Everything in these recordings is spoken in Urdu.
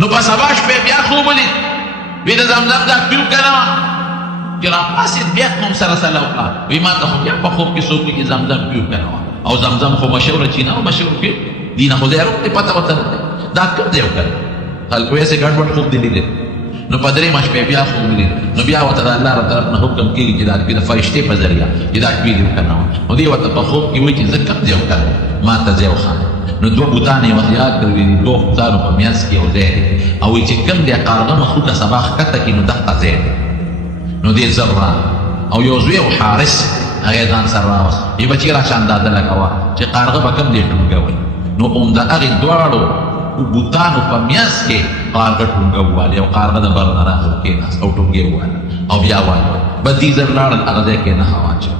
نو په سبا شپې بیا خوب ولید وی د زمزم دا پیو کنه چې راپاسېد بیا کوم سره سلا وکړه وی ما ته خو بیا په خوب کې څوک چې زمزم پیو کنه او زمزم خو مشهوره چینه او مشهور پیو دینه خو زیارو ته پته وته دا کوم دی وکړه خلکو یې څه ګډوډ خوب دی لیدل نو په درې ماش په بیا خوب ولید نو بیا وته الله تعالی طرف نه حکم کړي چې دا د فرشتې په ذریعہ چې دا پیو کنه نو دی وته په خوب کې وایي چې زکه دی وکړه ما ته ځو خان نو دوه بوتانې وخیات کړی دي دوه بوتانو په میانس کې یو ځای دی او چې کوم دی قارغه مخلوقه سبا ښکته کړي نو دغه ځای دی نو دې زرا او یو زوی او حارس هغه ځان سره راوست یې بچی را شانداده لګوا چې قارغه به کوم دی ټونګوي نو اوم د هغې دواړو بوتانو په میانس کې قارغه ټونګواله او قارغه د بر نه راغله کېناست او ټونګې وواله او بیا وایي بس دې زر لاړل هغه ځای کې نه هوا اچوي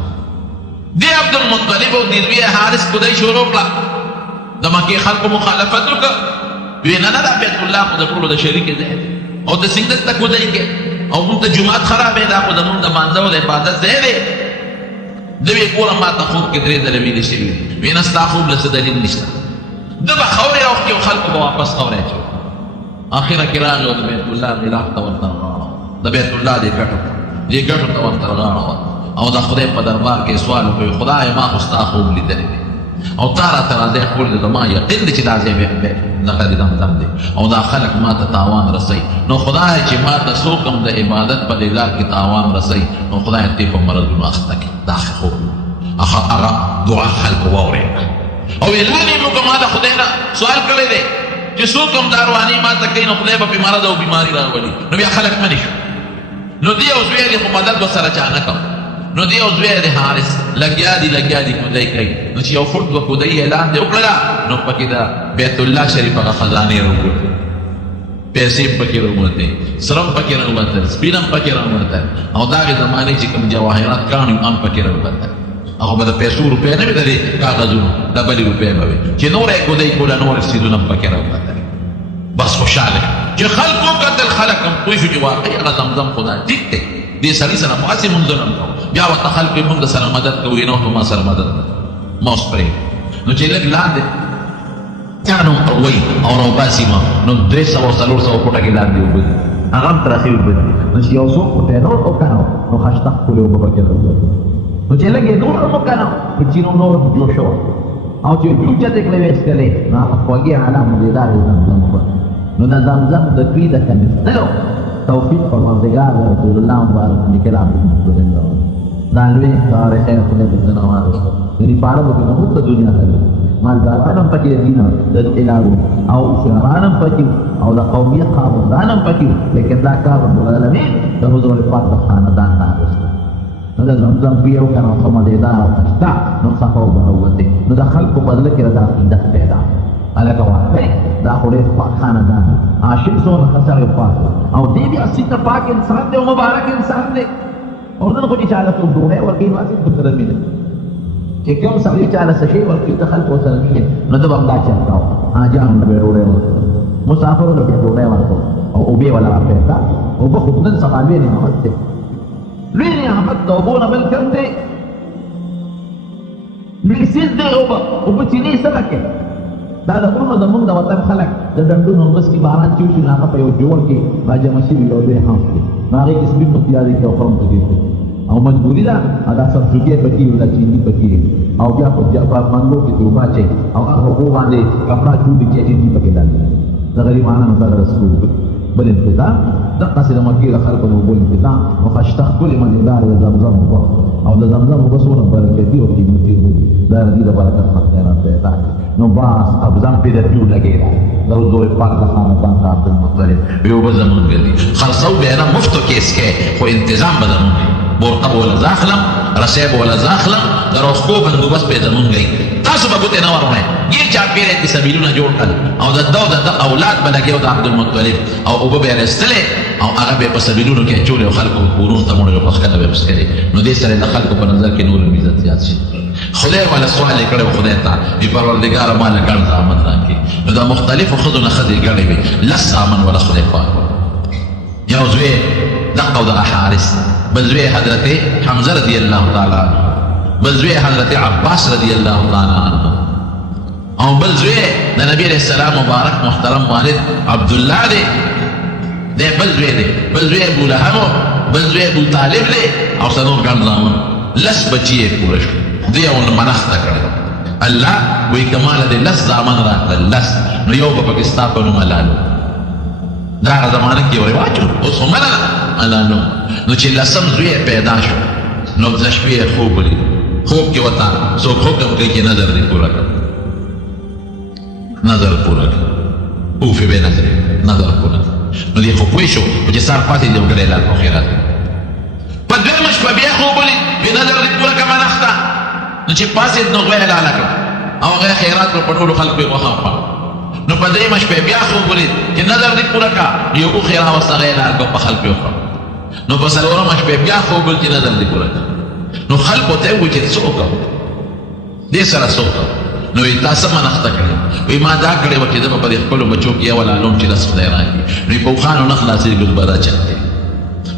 دې عبدالمطلب او دې زوی حارس خدای شروع کړه د مکې خلکو مخالفت وکړه وی نه دا بیت الله خو د ټولو د شریک ځای دی او د سنګت ته کودای کې او موږ ته جومات خرابې دا خو زموږ د مانځه او د عبادت ځای دی ده وی ګوره ما ته خوب کې 3 ځله ویلې شوي دي وی نه ستا خوب له څه دلیل نشته ده به خاورې راوښتي او خلکو به واپس خاورې اچوي اخره کې راغی او د بیت الله غلاف ته ورته راغله د بیت الله دې ګټو ته ورته راغله او د خدای په دربار کې سوال وکړي خدای ما خو ستا خوب لیدلی دی او تا راته راځي خپل د ما یقین دی چې دا ځای به دغه د زمزم دی او دا خلک ما ته تاوان رسوي نو خدای چې ما ته څوک هم د عبادت په لار کې تاوان رسوي نو خدای دې په مرضونو اخته کړي دا خوب هغه دعا خلکو واورېده او اعلان یې وکړ ما د خدای نه سوال کړی دی چې څوک هم دا رواني ما ته کوي نو خدای به پرې مرض او بیماري راولي نو بیا خلک منې شو نو دې او زوی یې خو مدد ورسره چا نه کوم نو دی او زوی د حارس لګیا دي کودای کوي نو چې یو فرد و کودای اعلان دی وکړه نو پکې دا بیت الله شریف هغه خزانې راووتې پیسې پکې راووتې سرم پکې راووتل سپینم پکې راووتل او دا هغې زمانې چې کوم جواهرات کاڼي هم پکې راووتل هغه به د پیسو روپۍ نه وي د دې کاغذونو دا بلې روپۍ به وي چې نور یې کودای کوله نور سیدونه هم پکې راووتل بس خوشحاله چې خلکو کتل خلک هم پوه شو چې واقعي هغه زمزم خدا ټیک دی دې سړي سره خو هسې مونځونه هم کوو بیا ورته خلک یې موږ د سره مدد کوو نو خو ما سره مدد ما اوس پرې نو چې لږ لاندې چانو وایي او راوباسي ما نو 300 400 فوټه کې لاندې اوبه دي هغه هم ترخې اوبه دي نو چې یو څوک ورته نور وکړو نو خشته ښکلې اوبه پکې راوځي نو چې لږ یې نور هم وکړو نو چې نور هم جوړ شو او چې جوجته کړې ویستلې نو هغه خوږې عالم دې دا زمزم نو دا زمزم د دوی د کنيستلو توفیق پروردگار رسول الله مبارک نکل عبد الله دالوی کار خیر خدای په زنوار دې پاره وکړو نو د دنیا ته مالدارانم پکې دینه د الهو او شهرانم پکې او د قومیت خاوندانم پکې لیکن دا کار رب العالمین د حضور پاک خاندان نه نو دا زمزم پیو کنه کومه دې دا تا نو صفو بروته نو د خلکو بدل کې راځي د پیدا الکه واقعي دا خو ډېر پاک خاندان عاشق زونه خسر پاک او دې بیا سیته پاک انسان دی او مبارک انسان دی او نن خو چې چاله څوک ډوډۍ ورکوي نو هسې په سره مینه چې کوم سړی چاله څه شی ورکوي د خلکو سره مینه نو ده به همدا چلته وو حاجیانو ته به یې ډوډۍ ورکوو مسافرو ته به یې ډوډۍ ورکوو او اوبې والا راپرېږده اوبه خو نن سبا لوی نعمت دی لوی نعمت د اوبو نه بل کم دی لوی څیز دی اوبه چینې څه به کوي دا د غرونو زموږ د وطن خلک د ډنډونو نغس کې باران چې وشي نو هغه په یو جوړ کې راجمع شوي یو ځای حاس کړي نو هغې کې سپین مختیارې کې او خرم پکې کړي او مجبوري ده دا سبزوګۍ پکې وي دا چیني پکې او بیا په منګو کې اوبه اچوي او هغه اوبو باندې کپړه چوډي چې چیني پکې ډالي د غریبانو سره رسول بل انتظام دقسې د مکې د خلکو د اوبو انتظام نو خشته ښکلې مزېدارې د زمزم اوبه او د زمزم اوبه څومره برکتي او قیمتي اوبه دي دا د دې د برکت خیرات پیدا نو باس ابزم پې د پیو لګېده د حضور پاک د خاندان ته عبدالمطلب وی اوبه زمونږ دي خرڅو بیا نه مفتو کیس کې خو انتظام به زمونږ وي بورقه به وله زه اخلم رسۍ به وله زه اخلم د روښکو بندوبست به یې زمونږ وي تاسو به ګوتې نه وروړئ ګیر چاپېره یې سبیلونه جوړ کړل او د ده او د ده اولاد به لګیا د عبدالمطلب او اوبه به یې راایستلې او هغه به یې په سبیلونو کې اچولې او خلکو کورونو ته موړلې او په ښکته به یې وسکلې نو دې سره د خلکو په نظر کې نور عزت زیات شي خدای والا سوال یې کړی و خدای ته وي پروردګاره ما له ګڼ زامن راکړي نو د مختلفو ښځو نه ښځې ګڼې وې 10 زامن والا خدای پاک یو زوی دقه او دغه حارس بل زوی حضرت حمزه رضی الله تعالی عنه بل زوی حضرت عباس رضی الله تعالی عنه او بل زوی د نبی علیہ السلام مبارک محترم والد عبداللہ دے بل زوی ابو لہب بل زوی ابو طالب دے او سنور ګڼ زامن لس بچی پوره شو دی او منښته کړی الله وی کمال دې لس زامن راکړل لس نو یو په پاکستان په نوم لالو دا زمانه کې یو رواج اوس هم نه لالو نو چې لسم زوی پیدا شو نو د شپې خوب ولید خوب کې وتا څوک حکم کوي چې نظر دې پوره کړ نظر پوره کړ او فی به نظر پوره نو دې خو پوه شو چې سار پاتې دی وګړي لا خیرات په دویمه شپه بیا خوب ولید په نظر دې پوره کړه منښته نو چې پاسې نو غوې لاله کړ او هغه خیرات په ټولو خلکو یې وخاپه نو په دریمه شپه بیا خوب ولید چې نظر دې پوره کړه یو خیرات ورسره لاله په خلکو یې وخاپه نو په څلورمه شپه بیا خوب ولید چې نظر دې پوره کړه نو خلکو ته وایي چې څه وکړو دې سره څه وکړو نو تاسو منښته کړې وی ما دا کړې وه چې زه به په دې خپلو بچو کې یو لالوم چې لس خدای راکړي نو په اوښانو نه خلاصېږي به دا چلتې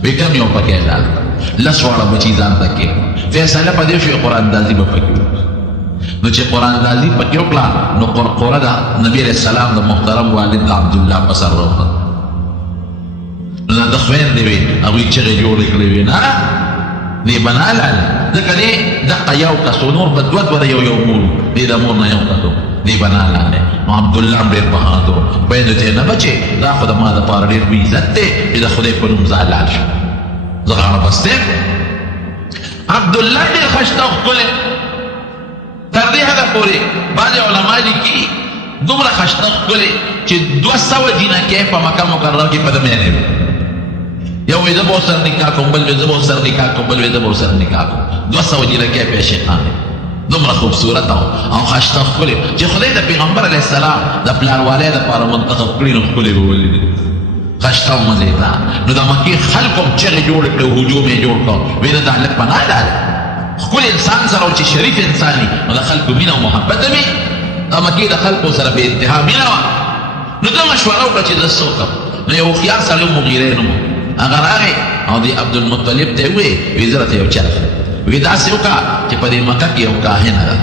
وی کم یو پکې حلال کړه لس واړه بچي ځان ته کېږي فیصله په دې شوې قرآن اندازي به پکې وکړه نو چې قرآن اندازي پکې وکړه نو قرقوره د نبي علیه السلام د محترم والد د عبدالله په سر راوخته نو دا د خویندې وې هغوی چغې جوړې کړې وې نه دی بنا لاله ځکه دې دقه یو کسو نور به دوه دوه یو مور دې د مور نه یو کسو دی بنا لاله نو عبدالله هم ډېر بهادر خویندو ته یې نه بچې دا خو د ما دپاره ډېر لوی عزت دی چې د خدای په نوم زه حلال شم زه غاړه بستی عبدالله ډېر ښایسته او ښکلی تر دې حده پورې بعضې علما لیکي دومره ښایسته ښکلی چې 200 جینکې په مکه مکرمه کې په ده میانې وې یو وی زه به ورسره نکاح کوم بل وی زه به ورسره نکاح کوم بل وی زه به ورسره نکاح کوم 200 جینکې په عشقانې دومره خوبصورت او ښایسته ښکلې چې خدای د پیغمبر علیه السلام د پلاروالی دپاره منتخب کړي نو ښکلې به ولیدې ښایسته او مزېدار نو د مکې خلکو هم چغې جوړې کړې هجوم یې جوړ کړ وی نه دا هلک پناه لاله ښکلي انسان سره او چې شریف انسان وي نو د خلکو مینه او محبت هم وي د مکې د خلکو سره بې انتها مینه وه نو ده مشوره وکړه چې زه څه وکړم نو یو هوښیار سړی مغیرې نوم هغه راغی او د عبدالمطلب ته یې وی زه راته یو چل وی داسې وکړه چې په دې مکه کې یو کاهنه ده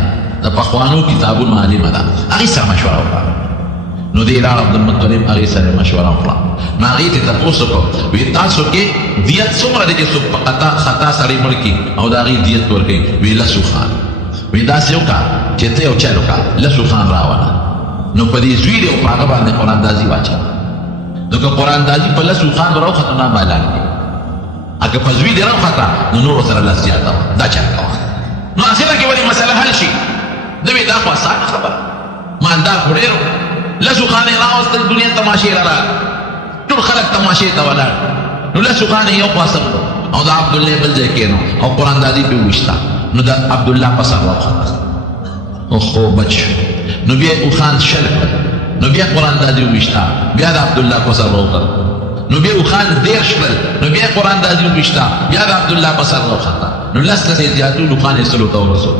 د پخوانو کتابونو عالمه ده هغې سره مشوره وکړه نو دې لاړ عبدالمطلب هغې سره مشوره وکړه نو هغې ته تپوس وکړو وی تاسو کې دیت څومره دی چې څوک په خطا سړی مړ کړي او د هغې دیت ورکوي وی لس اوښان وی داسې وکړه چې ته یو چل وکړه لس اوښان راوله نو په دې زوی دی او په هغه باندې قراندازي واچوه نو که قراندازي په لس اوښان راوخته نو حلال دی اگه په زوی دی راوخته نو نورو سره لس زیاته وه دا چل کوه نو اخره کې ولې مسله حل شي ده وی دا خو اسانه خبره مالدار خو ډېر لس اوښان یې راوستل دنیا تماشې را راغله ټول خلک تماشې ته ولاړ نو لس اوښان یې یو خوا سم او د عبدالله بل ځای کېنو او قراندازي پرې وویشته نو د عبدالله په سر راوخته اوخو بچ نو بیا اوښان شل کړل نو بیا قراندازي وویشته بیا د عبدالله په سر راوخته نو بیا اوښان 10 شول نو بیا قراندازي وویشته بیا د عبدالله په سر راوخته نو لس یې زیاتول اوښان یې سلو ته ورسول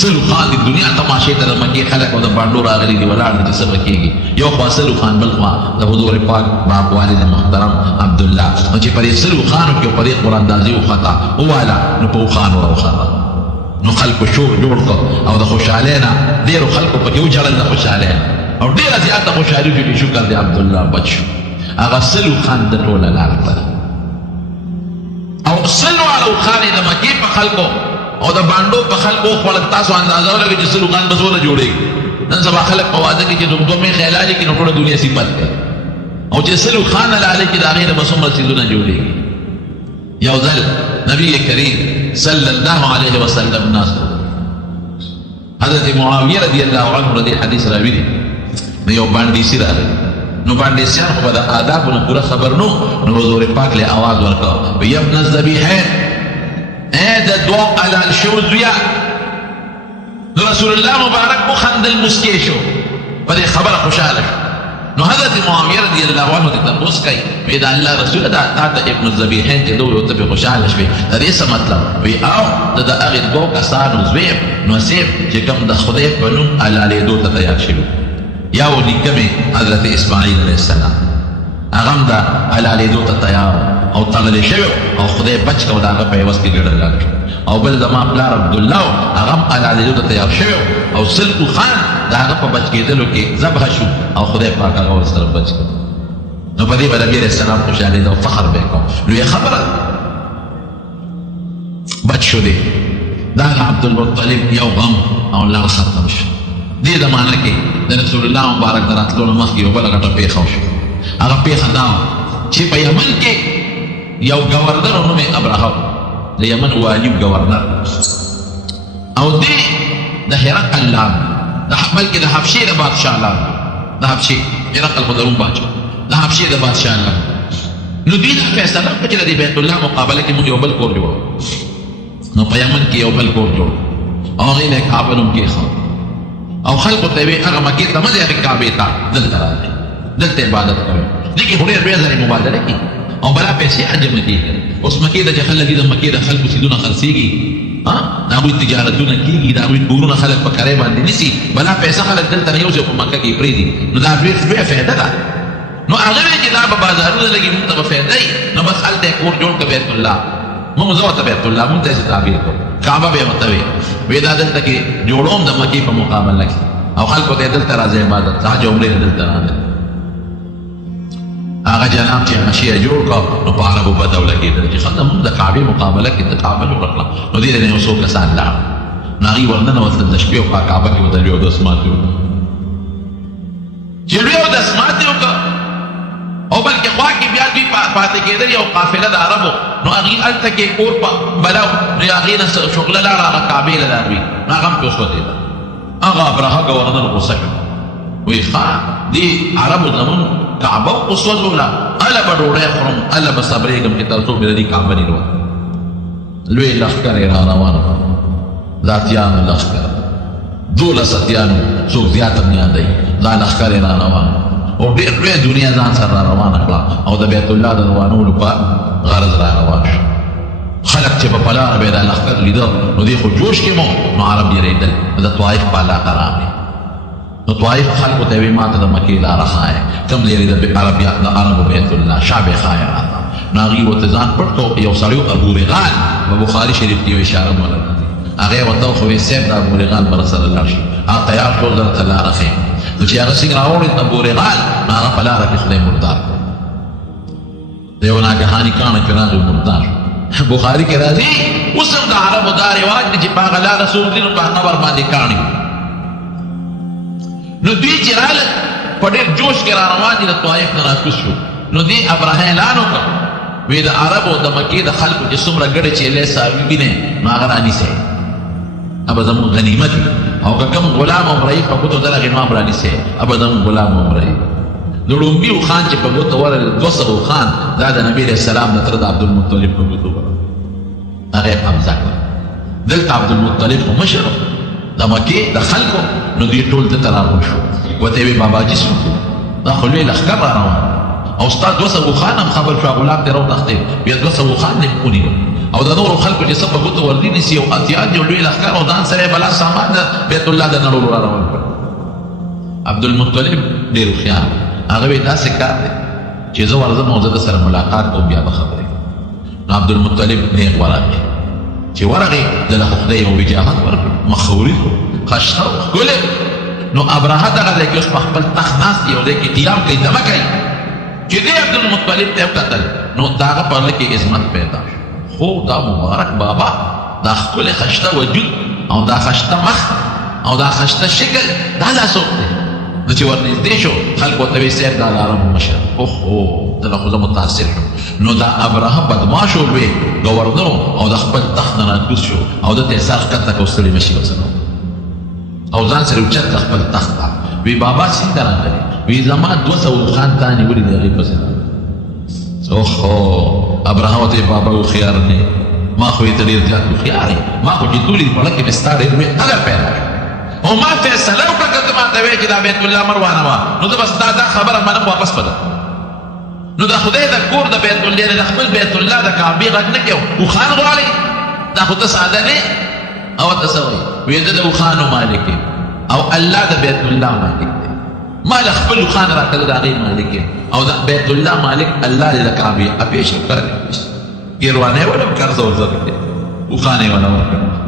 سلو خان د دنیا تماشې ته د مکې خلک او د بانډو راغلي دي ولاړ دي چې څه به کېږي یو خوا سلو خان بل خوا د حضور پاک باپ والد محترم عبدالله نو چې په دې سلو خانو کې په دې قراندازي وخته وواله نو په اوښانو راوخته نو خلکو شوق جوړ کړ او د خوشحالۍ نه ډېرو خلکو پکې وجړل د خوشحالۍ او ډېره زیاته خوشحالي چې شکر د عبدالله بچ شو هغه سلو خان د ټوله لار کړه او سلو والا اوښان یې د مکې په خلکو او د بانډو په خلکو وخوړل تاسو اندازه ولګئ چې سلو خان به څومره جوړېږي نن سبا خلک په واده کې چې دوه میخې حلالې کړي نو ټوله دنیا صفت دی او چې سلو خان حلالې کړي د هغې نه به څومره څیزونه جوړېږي یو ځل نبی کریم صلی الله علیه وسلم ناست حضرت معاویه رضی الله عنه رضی حدیث راوي دي نو یو باندیسي راغی نو باندیسیان خو به د آدابو نه پوره خبر نو حضور پاک له آواز ورکړه وی ابن الذبیحین اے د دوه حلال شو زویا نو رسول الله مبارک وخندل مسکی شو په دې خبره خوشاله شو نو حضرت معاویه رضی الله عنه ته تپوس کوي وی دا الله رسول دا تا ته ابن الذبیحین چې دوی ته خوشاله شوي د دې څه مطلب وی او د هغې دوه کسانو زوی نو سیف چې کوم د خدای په نوم حلالېدو ته تیار شوي یا و نیکه مې حضرت اسماعیل علیه السلام هغه هم د حلالېدو ته تیار او تړلې شوی او خدای بچ کو د هغه په عوض کې ګډه لاړ او بل زما پلار عبدالله هغه هم علالیدو ته تیار شوی او سلطو خان د هغه په بچ کېدلو کې ذبح شو او خدای پاک هغه ورسره بچ کړ. نو په دې به نبي علیه السلام خوشحالېده او فخر به یې کوم. لویه خبره بچ شو دی دا عبدالمطلب یو غم او لار ختم شو. دې زمانه کې د رسول الله مبارک د راتلو نه مخکې یو بله غټه پېښه وشوه. هغه پېښه دا وه چې په یمن کې یو ګورنر نوم یې ابرهه د یمن والي ګورنر او دې د هرقل لام بلکې د حبشې د بادشاه لام د حبشې هرقل خو د روم باچا د حبشې د بادشاه لام. نو دې دا فیصله وکړه چې د بیت الله مقابله کې موږ یو بل کور جوړو. نو په یمن کې یو بل کور جوړ او هغې له یې کعبه نوم کېښود او خلکو ته یې ویې هغه مکې ته مه ځئ هغې کعبې ته دلته راځئ دلته عبادت کوئ. دې کې خو ډېر بیا ځلې مبادله کېږي او بلا پیسې حجم کېږي. اوس مکې ته چې خلک دي د مکې د خلکو سیدونه خرڅېږي د هغوی تجارتونه کېږي د هغوی کورونه خلک په کرۍ باندې نیسي بلا پیسه خلک دلته نه یوځي په مکه کې پرېږدي. نو دا ډېر لویه فایده ده. نو هغه ویل چې دا به بازارونه لګي مونږ ته به فایده وي. نو بس هلته یې کور جوړ کړه بیت الله مونږ زه ورته بیت الله مونږ ته یې تعبیر کړو کعبه به یې ورته وې وې دا دلته کې جوړوم د مکې په مقابله کې او خلکو ته یې دلته راځي عبادت ته حج عمرې دلته راغلی. هغه جناب چې حشې یې جوړ کړه نو په عربو بده ولګېدل چې ښه مونږ د کعبې مقابله کې ته کعبه جوړه کړه. نو دې نه یو څو کسان لاړل نو هغوی ورننوتل د شپې په کعبه کې ورته لوی اودس ماتې وکړه. چې لوی اودس ماتې وکړه او بلکې خوا کې بیا دوی پاتې کېدل یو قافله د عربو نو هغې هلته کې اور بلا نو هغې نه شغله لاړه هغه کعبې له لاروي هغه هم پرې وسوځېده. هغه ابرهه ګورنر غوسه شو وایي ښه دې عربو زمون کعبه وسوځوله هله به ډوډۍ خورم هله به صبرېږم چې تر څو مې د دې کعبه نه لوت. لوی لښکر یې را روان کړ د اتیانو لښکر 12 اتیانو څوک زیات هم نه یادوي دا لښکر یې را روان او ډېر لویه دنیا ځان سره را روانه کړه او د بیت الله د روانولو په غرض را روان شو. خلک چې په پلاره به یې دا لښکر لیده نو دې خو جوش کې مو نو عرب ډېرېدل د طوایف په علاقه راغلې. نو طوایف خلکو ته یې ویې ما ته د مکې لاره ښایه کوم ځای د عربو بیت الله شعب یې ښایه راته. نو هغې ورته ځان پټ کړو یو سړی ابو رغال په بخاري شریف کې یو اشاره مولا هغې ورته وښوې صاحب د ابو رغال به راسره لاړ شي هغه تیار شو درته لاره ښیم. نو چې هغه څنګه راوړېد ابو رغال نو هغه په لاره کې خدای مردار کړ د یو ناګهاني کاڼه چې راغی مردار شو. بخاري کې راځي اوس هم د عربو دا رواج دی چې په هغه لاره څوک ځي نو په قبر باندې کاڼي. نو دوی چې راغلل په ډېر جوش کې را روان دي د طوایف نه راکوز شو. نو دې ابرهه اعلان وکړ وی د عربو د مکې د خلکو چې څومره ګډې چیلې صاحبي وینې نو هغه رانیسئ ابا زمون غنیمت او که کوم غلام او رئیس په ګوتو دغه امام رانیسئ ابا زمون غلام او رئیس. د ړومبي خان چې په ګوتو ورغلل 200 خان دا د نبي علیه السلام د تره د عبدالمطلب په ګوتو ورغلل هغه یې قبضه کړه. دلته عبدالمطلب خو مشر د مکې د خلکو نو دوی ټول دلته راغون شو ورته یې ویې باباجي څوک دا خو لوی لښکر را روان او ستا 200 خان هم خبر شو غلام دې راوتښتېد بیا 200 خان دې ونیول او د نورو خلکو چې څه په ګوتو ورني نیسي او اتیان یو لوی لښکر او ځان سره یې بلا سامان د بیت الله د نړولو را روان کړ. عبدالمطلب ډېر هوښیار هغه ویې داسې کار دی چې زه ورځم او زه د سره ملاقات کوم بیا به خبرې کوم. نو عبدالمطلب نیغ ورغی چې ورغی دله خو خدای یو وجاهت ورکړ مخوري خشته ښکلې. نو ابرهه دغه ځای کې اوس په خپل تخت ناست دی یو ځای کې قیام کوي دمه کوي چې دې عبدالمطلب ته وکتل نو د هغه په زړه کې عظمت پیدا شو. خو دا مبارک بابا دا ښکلې خشته وجود او دا خشته مخ او دا خشته شکل دا څوک دی؟ نو چې ورنږدې شو خلکو ورته ویې صاحب دا د عربو مشر. اوهو دله خو زه متاثر شوم. نو دا ابرهه بدماش و لوی ګورنر او د خپل تخت نه راکوز شو او دلته یې سر ښکته کړ ستړي مشي ورسره او ځان سره اوچت کړ خپل تخت ته. وی بابا څنګه راغلی؟ وی زما 200 خان تا نیولي دي هغې پسې راغلی. اوهو ابرهه ورته ویې بابا هوښیار نه ما خو یې ته ډېر زیات هوښیار یې ما خو چې تولي په لکه مې ستا ډېر لوی قدر پیدا شو او ما فیصله وکړه که ته ماته وایې چې دا بیت الله مروانه وه نو زه بس دا خبره منم واپس بدم. نو د خدای د کور د بیت الله د خپل بیت الله د کعبې غږ نه کوي اوښان غواړي دا خو ته ساده نه او ته څه وایي وایي زه د اوښانو مالک یم او الله د بیت الله مالک دی ما لخبل خان را کل دا غي مالک او دا بیت الله مالک الله للکعبه اپیش کړ ګیروانه ولا کار زو زو او خانه ولا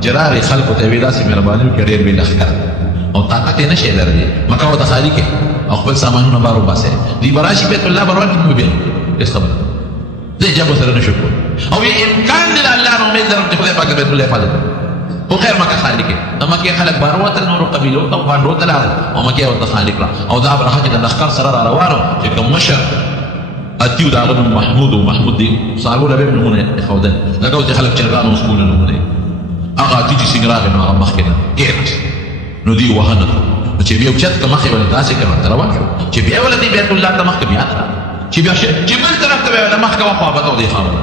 جراري خلق ته ویلا سي مهرباني کړي ویل لخر او طاقت نه شي لري مکه او د خالق او خپل سامانونه بارو باسه دی براشي بیت الله بروان کې مو به اس خبر زي جابو سره نشکو او امکان دی الله نو امید درته خدای پاک بیت الله حفاظت او خیر مکه خالق اما کې خلق بارو ته نور قبيله او باندې ته او مکه او د خالق او دا برخه کې د لخر سره روانو چې کوم مشر اتیو دا غنم محمود و محمود دی صارو لبه نمونه اخوادن لکه اوزی خلق چرگان و سکول نمونه اغا تیجی سنگراغ نو اغا مخینا کیرس نو دی وحنت نو چه بیو چت که مخی ولی تاسی کرن تروان شو چه بیو ولی دی بیت اللہ تا مخی بیان را چه بیو چه بل طرف تا بیو مخی وخوابتو دی خامنا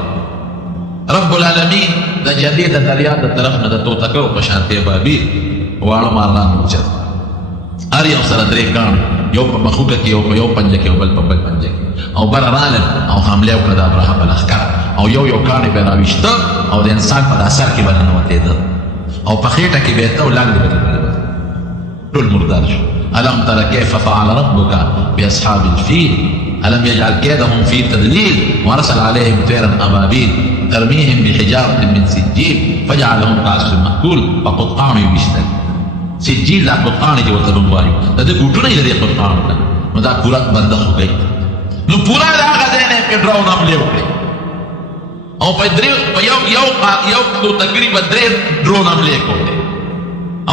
رب العالمین دا جدید دا دریاب دا طرف نا دا توتکو پشانتی بابیر وارو مارغان موچت ار یو سره درې ګان یو په مخوکه کې یو پنجه کې بل په بل پنجه کې او بر رالم او حمله وکړه د ابراهیم بلخکر او یو کانې به راويشته او د انسان په اثر کې باندې وته او په خېټه کې به ته ولاندې بدل ټول مردار شو الم تر كيف فعل ربك باصحاب الفيل الم يجعل كيدهم في تضليل وارسل عليهم طيرا ابابيل ترميهم بحجاره من سجيل فجعلهم كعصف مأكول فقطعوا بشتل سجیل دا قطعانی جو ورطا بموایو دا دا گوٹو نہیں لدی قطعانو کن نو دا پورا بندخ ہو گئی نو پورا دا آغا دینے پی ڈراؤن ہم لے ہوگئی او پا یو دو تقریبا درے ڈرون ہم لے ہوگئی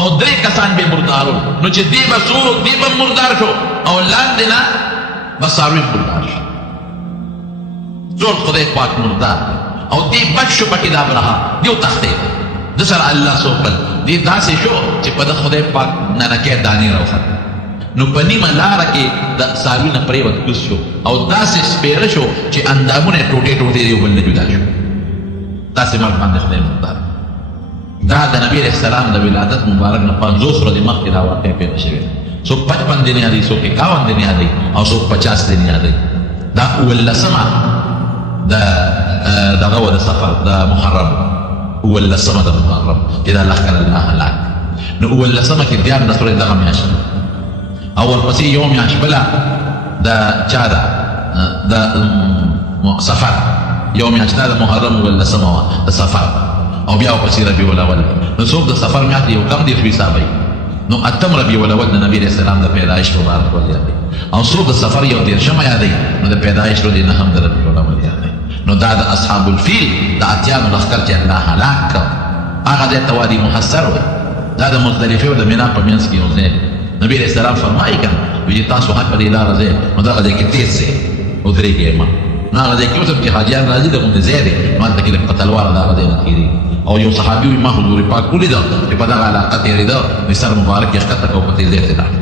او درے کسان بے مردارو نو چه دی با سورو دی با مردار شو او لان دینا بس ساروی مردار شو زور خدای پاک مردار او دی بچ شو پاکی دا برها دیو تختے دسر اللہ سوکل دی داسې شو چې په د خدای پاک ننکې دانې راوخت نو په نیمه لاره کې د څاروي نه پرېوت کوز شو او داسې سپېره شو چې اندامونه یې ټوټې ټوټې د یو بل نه جدا شو داسې مرګ باندې خدای مختار دا د نبي علیه السلام د ولادت مبارک نه 50 ورځې مخکې دا واقع پیدا شوې څوک 55 دن یادوي څوک 51 دن یادوي او څوک 50 دن یادوي دا اولسمه دغه و د سفر د محرم اول لسمه د محرم اذا لخر الله هلاك نو اول لسمه کې دیار د سورې دغه میاشت اول پسې یوم میاشت بلا د چا ده د سفر یوم میاشت د محرم اول لسمه د سفر او بیا پسې ربیع الاول نو څوک د سفر میاشت یو کم دی حسابي نو اتم ربیع الاول د نبی رسول الله د پیدایش مبارک ولې او څوک د سفر یو دیر شمه یادي نو د پیدایش ورځ نه هم د ربیع الاول یادي نو دا د اصحاب الفیل د اتیانو لخکر چې الله هلاک کړ هغه ځای ته وادي محصر وي دا د مزدلفې او د مینا په منځ کې یو ځای نبي علیه السلام فرمایي کنه وایي تاسو حق په دې لاره ځئ نو دغه ځای کې تیز ځئ ودرېږئ ما نو هغه ځای کې اوس هم چې حاجیان راځي د غوندې ځای دی نو هلته کې د قتلواره دغه ځای نه تېرېږي او یو صحابي وایي ما حضور پاک ولیده چې په دغه علاقه تېرېده نو سر مبارک یې ښکته کړ او په دې ځای ته لاړ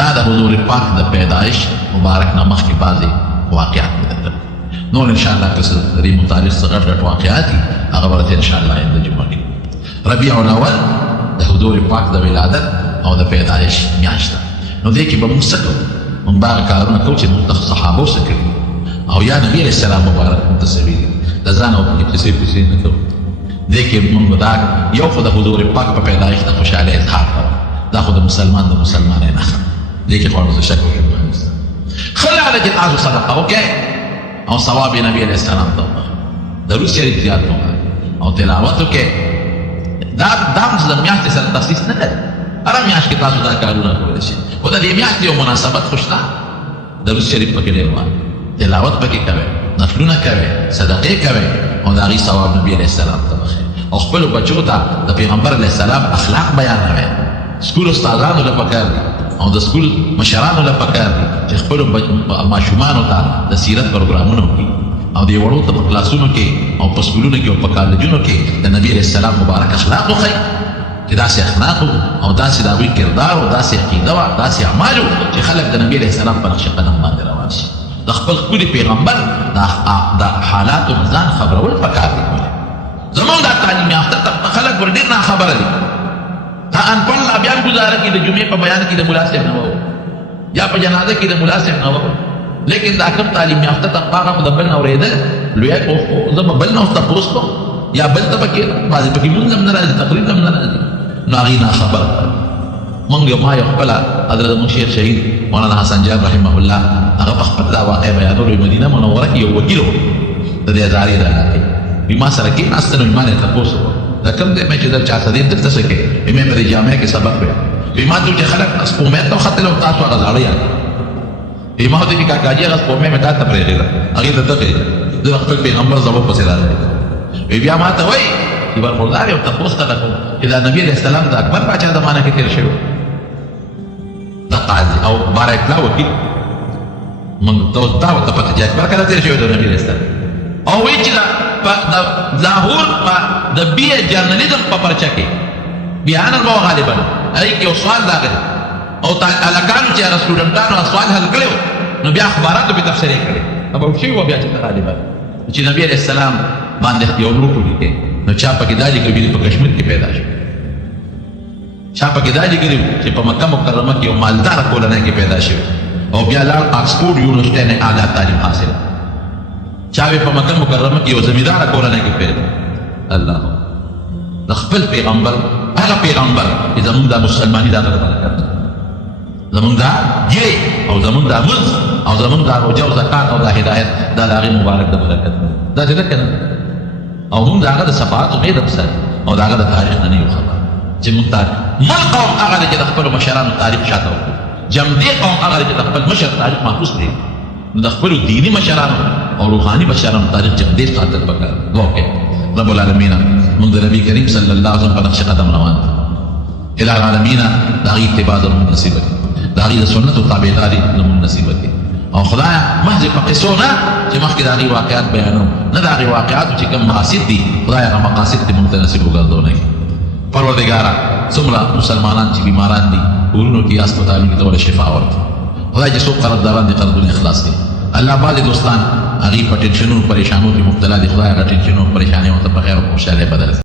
دا د حضور پاک د پیدایش مبارک نه مخکې بعضې واقعات مې درته نور انشاءالله که څه د دې متعلق څه غټ غټ واقعات دي هغه به راته انشاءالله آینده جمعه کې ربیع الاول د حضور پاک د ولادت او د پیدایش میاشت ده نو دې کې به موږ څه کوو موږ به هغه کارونه کوو چې موږ د صحابو څه کړي او یا نبي علیه السلام مبارک موږ ته څه ویلي د ځان او پنې کیسې پسې نه کوو دې کې موږ دا یو خو د حضور پاک په پیدایش د خوشحالۍ اظهار کوو دا خو د مسلمان د مسلمانۍ نښه دې کې خو هغه شک وکړو ښه لاره چې تاسو صدقه وکړئ او ثواب نبی علیہ السلام ته درود شریف زیات وکړه او تلاوت وکړه دا د میاشتې سره تخصیص نه لري هره میاشت کې تاسو دا کارونه کولی شئ خو د دې میاشتې یو مناسبت خو شته درود شریف پکې ډېر وایئ تلاوت پکې کوئ نفلونه کوئ صدقې کوئ او د هغې ثواب نبي علیه السلام ته بخئ او خپلو بچو ته د پیغمبر علیه السلام اخلاق بیانوئ سکول استادانو له پکار دي او د سکول مشرانو له پکار دي چې خپلو ماشومانو ته د سیرت پروګرامونه وکړي او د وړو ته په کلاسونو کې او په سکولونو کې او په کالجونو کې د نبي علیه السلام مبارک اخلاق وښیي چې داسې اخلاق او داسې د هغوی کردار او داسې عقیده وه داسې اعمال چې خلک د نبي علیه السلام په نقش قدم باندې روان شي د خپل ښکلي پیغمبر د حالاتو نه ځان خبرول پکار دي زموږ دا تعلیم یافته خلک ور ډېر ناخبره دي تا انپړ لا بیا گزاره کې د جمعې په بیان کې د ملا صاحب نه وو یا په جنازه کې د ملا صاحب نه وو لیکن دا کوم تعلیم یافته طبقه خو د بل نه اورېدل لوی او زه به بل نه ورته تپوس کوم یا بل ته پکې بعضې پکې لمونځ هم نه راځي تقریر هم نه راځي نو هغې ناخبره منګ ما یو خپل حضرت شیخ شهید مولانا حسن جان رحمه الله هغه خپل دا واقع بیانولو مدینه منوره کې یو وکیل و د دې ادارې د علاقې بما سره کې اصل ایمان ته تاسو دا کوم دې چې دا چا سره دې څه کې ایمه په جامع کې سبق وي بما ته خلق اس قومه ته خطر او تاسو غزاړیا بما دې کا کاجي غس قومه متا ته پرېږه هغه ته ته د وخت پیغمبر زبو پسې راځي بیا ما ته وای چې ورخوردار او تاسو ته چې دا نبی عليه السلام د اکبر بچا د معنی کې تیر شوی دا قاضي او بارک لا وکیل من تو دا ته پته چې اکبر کله تیر شوی د نبی عليه السلام او وی چې دا ظاهور د بي جرنالیزم په پرچا کې بیان نو غالبا اې کې سوال راغلی او الکانو چې رسولانو سوال حل کړو نو بیا اخباراتو په تفسیر کړي ابو شی و بیا چې غالبا چې نبی عليه السلام باندې یو لوټو لیکي نو چا پکې دالي کې په کشمیر کې پیدا شو چا پکې دالي کې چې په مکه مکرمه کې یو مالدار کولنۍ کې پیدا شو او بیا لاړ آکسفورد یونیورسيټي نه اعلی تعلیم حاصل چا په مکه مکرمه کې یو زمیندار کولنۍ کې پیدا الله د خپل پیغمبر هغه پیغمبر چې زموږ د مسلمانۍ د برکت زموږ دا جې او زموږ دا مز او زموږ دا روزه او زکات او د هدایت دا هغه مبارک د برکت دا څه کنه او موږ داغه د صفات او غیرت سره او داغه د تاریخ نه یو خبر چې موږ تاریخ ما قوم هغه چې د خپل مشرانو تاریخ شاته وکړو جمدی قوم هغه چې د خپل مشر تاریخ محفوظ دی د خپل دینی مشرانو او روحاني مشرانو تاریخ جمدی خاطر پکار وکړي رب العالمین موږ د نبی کریم صلی الله علیه وسلم په نقش قدم روان الى العالمین داغي اتباع د نصیب داغي د سنت او تابعداري د نصیب او خدای محض په قصو نه چې مخکې د هغې واقعات بیانو نه د هغې واقعاتو چې کوم مقاصد دي خدای هغه مقاصد دې موږ ته نصیب وګرځونی پروردګاره څومره مسلمانان چې بیماران دي کورونو کې هسپتالونو کې ته ورته شفا ورکړي خدای چې څوک قرضداران دي قرضونه خلاص کړي الله بعضې دوستان هغې په ټینشنونو پریشانو کې مبتلا دي خدای هغه ټینشنونو پریشانیو ته په خیر او خوشحالۍ بدل